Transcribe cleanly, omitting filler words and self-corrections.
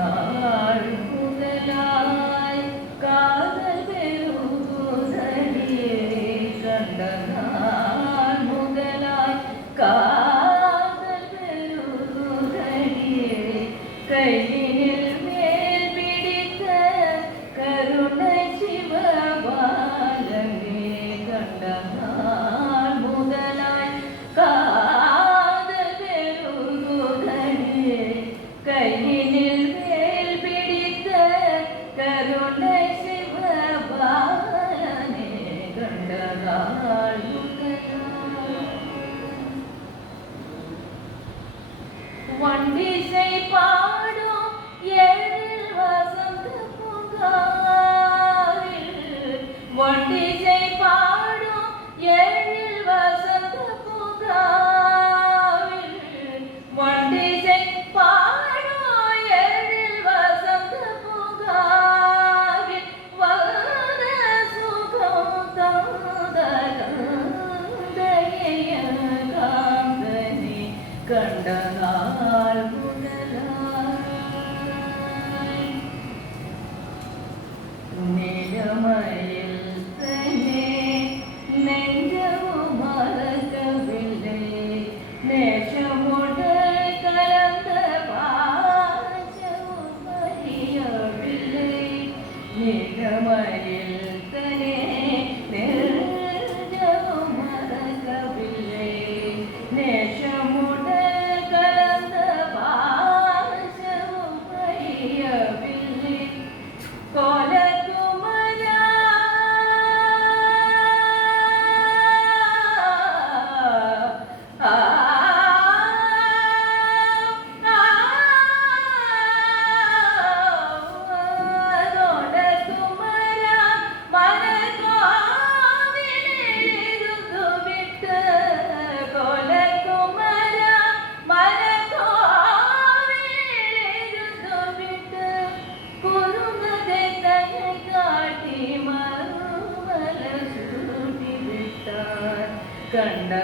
நாள் முதலாய் காதல் பெருகுதடியே கண்ட நாள் முதலாய் காதல் பெருகுதடியே கையினில் மேல் பிடித்த கருணை சிவபாலனே கண்ட நாள் முதலாய் காதல் பெருகுதடியே கையினில் மேல் பிடித்த கருணை சிவபாலனே கண்ட நாள் வண்டிசை பாடும் எழில் வசந்த பூங்காவில் வண்டிசை பாடும் எழில் வசந்த பூங்காவில் வண்டிசை பாடும் எழில் வசந்த பூங்காவில் வந்த சுகம் தந்த கந்தைய காந்தனே கண்ட நாள் முதலாய் நிலமயில் தனே நெஞ்சமும் மறக்கவில்லை நேசமுடு கலந்த பாசமும் அறியவில்லை நிலமயில் தனே நெஞ்சமும் மறக்கவில்லை நேசமுடு கண்ட